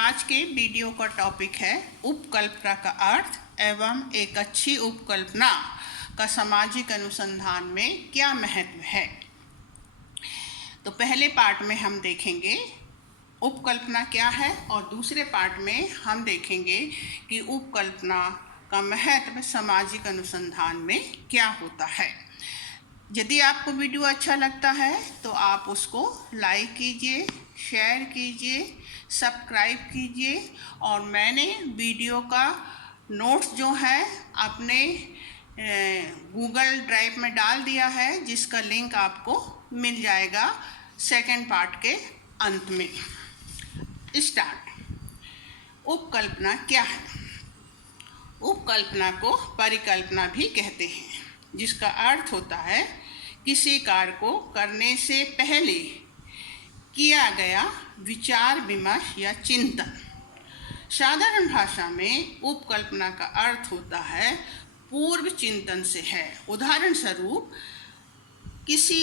आज के वीडियो का टॉपिक है उपकल्पना का अर्थ एवं एक अच्छी उपकल्पना का सामाजिक अनुसंधान में क्या महत्व है। तो पहले पार्ट में हम देखेंगे उपकल्पना क्या है और दूसरे पार्ट में हम देखेंगे कि उपकल्पना का महत्व सामाजिक अनुसंधान में क्या होता है। यदि आपको वीडियो अच्छा लगता है तो आप उसको लाइक कीजिए, शेयर कीजिए, सब्सक्राइब कीजिए और मैंने वीडियो का नोट्स जो है अपने गूगल ड्राइव में डाल दिया है, जिसका लिंक आपको मिल जाएगा सेकंड पार्ट के अंत में। स्टार्ट। उपकल्पना क्या है? उपकल्पना को परिकल्पना भी कहते हैं, जिसका अर्थ होता है किसी कार्य को करने से पहले किया गया विचार विमर्श या चिंतन। साधारण भाषा में उपकल्पना का अर्थ होता है पूर्व चिंतन से है। उदाहरण स्वरूप, किसी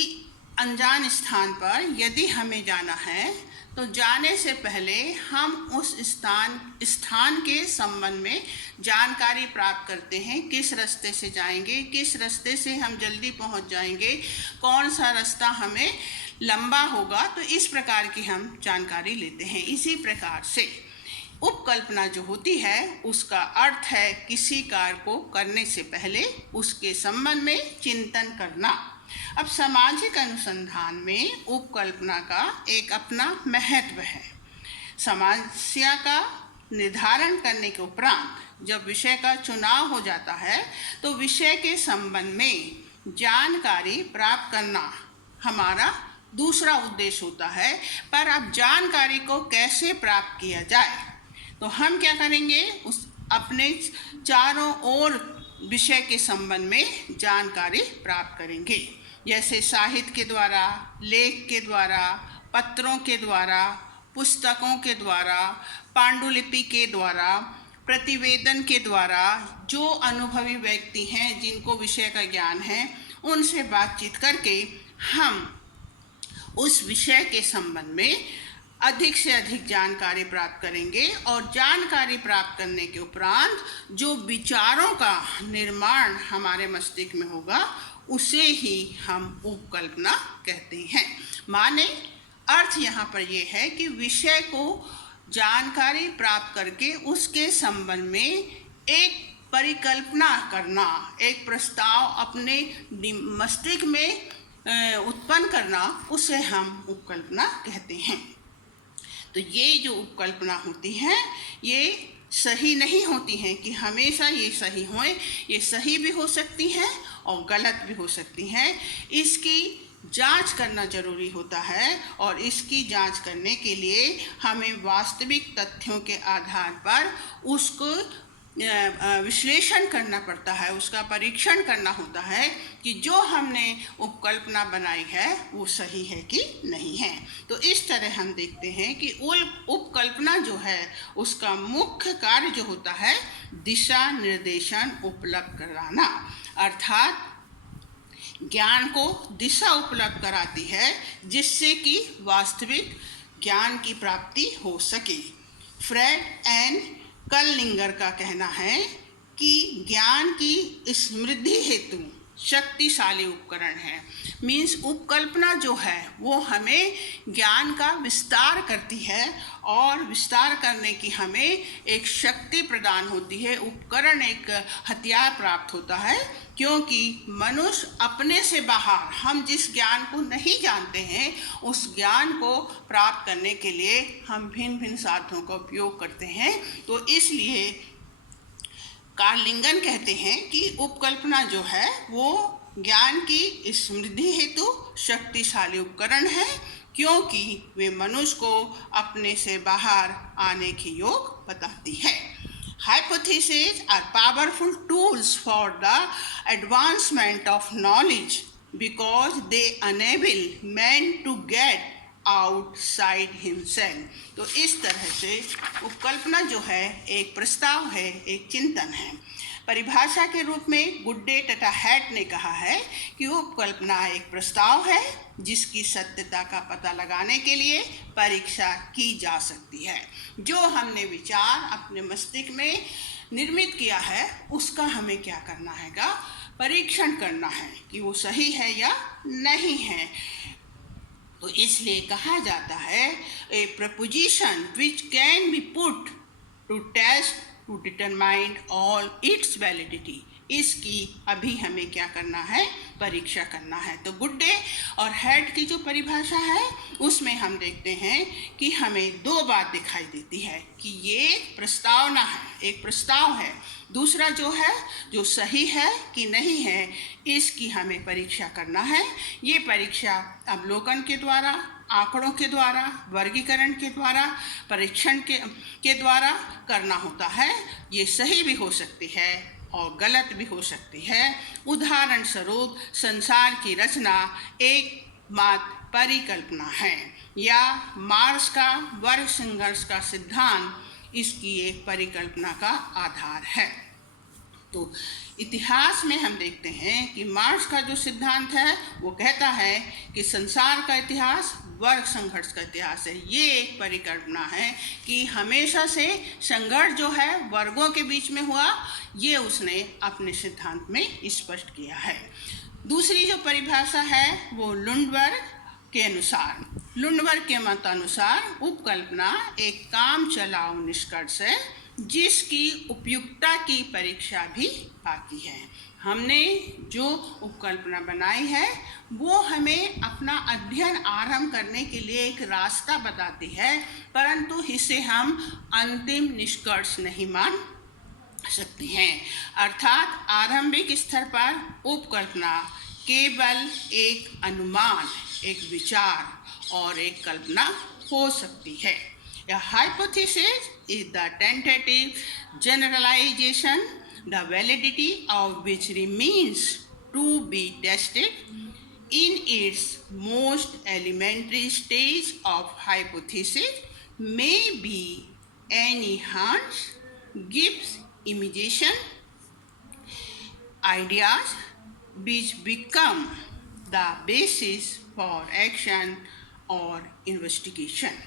अनजान स्थान पर यदि हमें जाना है तो जाने से पहले हम उस स्थान के संबंध में जानकारी प्राप्त करते हैं। किस रास्ते से जाएंगे, किस रास्ते से हम जल्दी पहुंच जाएंगे, कौन सा रास्ता हमें लंबा होगा, तो इस प्रकार की हम जानकारी लेते हैं। इसी प्रकार से उपकल्पना जो होती है उसका अर्थ है किसी कार्य को करने से पहले उसके संबंध में चिंतन करना। अब सामाजिक अनुसंधान में उपकल्पना का एक अपना महत्व है। समस्या का निर्धारण करने के उपरांत जब विषय का चुनाव हो जाता है तो विषय के संबंध में जानकारी प्राप्त करना हमारा दूसरा उद्देश्य होता है। पर अब जानकारी को कैसे प्राप्त किया जाए, तो हम क्या करेंगे, उस अपने चारों ओर विषय के संबंध में जानकारी प्राप्त करेंगे, जैसे साहित्य के द्वारा, लेख के द्वारा, पत्रों के द्वारा, पुस्तकों के द्वारा, पांडुलिपि के द्वारा, प्रतिवेदन के द्वारा। जो अनुभवी व्यक्ति हैं जिनको विषय का ज्ञान है उनसे बातचीत करके हम उस विषय के संबंध में अधिक से अधिक जानकारी प्राप्त करेंगे और जानकारी प्राप्त करने के उपरांत जो विचारों का निर्माण हमारे मस्तिष्क में होगा उसे ही हम उपकल्पना कहते हैं। माने अर्थ यहाँ पर यह है कि विषय को जानकारी प्राप्त करके उसके संबंध में एक परिकल्पना करना, एक प्रस्ताव अपने मस्तिष्क में उत्पन्न करना, उसे हम उपकल्पना कहते हैं। तो ये जो उपकल्पना होती हैं ये सही नहीं होती हैं कि हमेशा ये सही हों। ये सही भी हो सकती हैं और गलत भी हो सकती हैं। इसकी जांच करना जरूरी होता है और इसकी जांच करने के लिए हमें वास्तविक तथ्यों के आधार पर उसको विश्लेषण करना पड़ता है, उसका परीक्षण करना होता है कि जो हमने उपकल्पना बनाई है वो सही है कि नहीं है। तो इस तरह हम देखते हैं कि उपकल्पना जो है उसका मुख्य कार्य जो होता है दिशा निर्देशन उपलब्ध कराना, अर्थात ज्ञान को दिशा उपलब्ध कराती है जिससे कि वास्तविक ज्ञान की प्राप्ति हो सके। फ्रेड एंड कलनिंगर का कहना है कि ज्ञान की समृद्धि हेतु शक्तिशाली उपकरण है। मीन्स उपकल्पना जो है वो हमें ज्ञान का विस्तार करती है और विस्तार करने की हमें एक शक्ति प्रदान होती है, उपकरण, एक हथियार प्राप्त होता है। क्योंकि मनुष्य अपने से बाहर हम जिस ज्ञान को नहीं जानते हैं उस ज्ञान को प्राप्त करने के लिए हम भिन्न भिन्न साधनों का उपयोग करते हैं। तो इसलिए कार्ल लिंगन कहते हैं कि उपकल्पना जो है वो ज्ञान की समृद्धि हेतु शक्तिशाली उपकरण है, क्योंकि वे मनुष्य को अपने से बाहर आने की योग बताती है। Hypotheses are powerful tools for the advancement of knowledge because they enable man to get outside himself। तो इस तरह से उपकल्पना जो है एक प्रस्ताव है, एक चिंतन है। परिभाषा के रूप में गुड्डे तथा हैट ने कहा है कि उपकल्पना एक प्रस्ताव है जिसकी सत्यता का पता लगाने के लिए परीक्षा की जा सकती है। जो हमने विचार अपने मस्तिष्क में निर्मित किया है उसका हमें क्या करना हैगा, परीक्षण करना है कि वो सही है या नहीं है। तो इसलिए कहा जाता है a proposition which can be put to test to determine all its validity, इसकी अभी हमें क्या करना है, परीक्षा करना है। तो गुड्डे और हैट की जो परिभाषा है उसमें हम देखते हैं कि हमें दो बात दिखाई देती है कि ये प्रस्तावना है, एक प्रस्ताव है, दूसरा जो है जो सही है कि नहीं है इसकी हमें परीक्षा करना है। ये परीक्षा अवलोकन के द्वारा, आंकड़ों के द्वारा, वर्गीकरण के द्वारा, परीक्षण के द्वारा करना होता है। ये सही भी हो सकती है और गलत भी हो सकती है। उदाहरण स्वरूप संसार की रचना एकमात्र परिकल्पना है या मार्क्स का वर्ग संघर्ष का सिद्धांत इसकी एक परिकल्पना का आधार है। तो इतिहास में हम देखते हैं कि मार्क्स का जो सिद्धांत है वो कहता है कि संसार का इतिहास वर्ग संघर्ष का इतिहास है। ये एक परिकल्पना है कि हमेशा से संघर्ष जो है वर्गों के बीच में हुआ, ये उसने अपने सिद्धांत में स्पष्ट किया है। दूसरी जो परिभाषा है वो लुंडबर्ग के अनुसार, लुंडबर्ग के मतानुसार उपकल्पना एक काम चलाऊ निष्कर्ष है जिसकी उपयुक्तता की परीक्षा भी बाकी है। हमने जो उपकल्पना बनाई है वो हमें अपना अध्ययन आरंभ करने के लिए एक रास्ता बताती है, परंतु इसे हम अंतिम निष्कर्ष नहीं मान सकते हैं। अर्थात आरंभिक स्तर पर उपकल्पना केवल एक अनुमान, एक विचार और एक कल्पना हो सकती है। A hypothesis is the tentative generalization, the validity of which remains to be tested in its most elementary stage of hypothesis, may be any hunch, gives imagination, ideas which become the basis for action or investigation.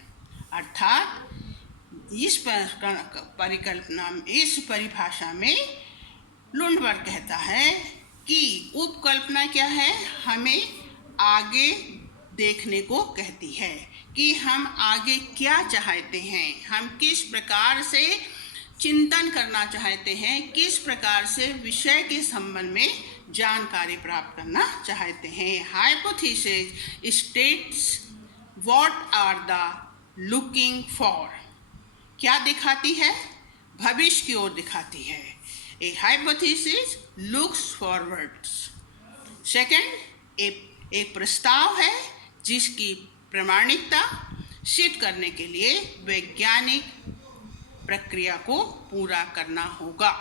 अर्थात इस परिकल्पना, इस परिभाषा में Lundberg कहता है कि उपकल्पना क्या है, हमें आगे देखने को कहती है कि हम आगे क्या चाहते हैं, हम किस प्रकार से चिंतन करना चाहते हैं, किस प्रकार से विषय के संबंध में जानकारी प्राप्त करना चाहते हैं। Hypothesis states what are the looking for, क्या दिखाती है, भविष्य की ओर दिखाती है। A hypothesis looks forwards. Second, एक प्रस्ताव है जिसकी प्रामाणिकता सिद्ध करने के लिए वैज्ञानिक प्रक्रिया को पूरा करना होगा।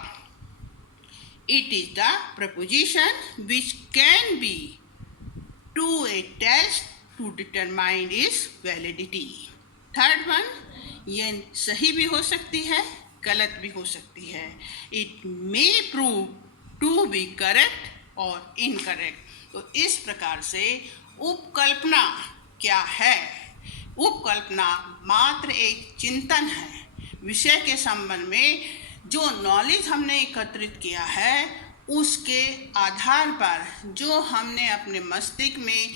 It is the proposition which can be to a test to determine its validity. Third one, ये सही भी हो सकती है, गलत भी हो सकती है। It may prove to be correct और इनकरेक्ट। तो इस प्रकार से उपकल्पना क्या है, उपकल्पना मात्र एक चिंतन है। विषय के संबंध में जो नॉलेज हमने एकत्रित किया है उसके आधार पर जो हमने अपने मस्तिष्क में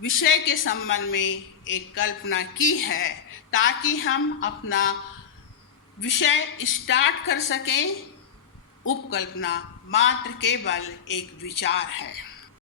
विषय के संबंध में एक कल्पना की है ताकि हम अपना विषय स्टार्ट कर सकें, उपकल्पना मात्र केवल एक विचार है।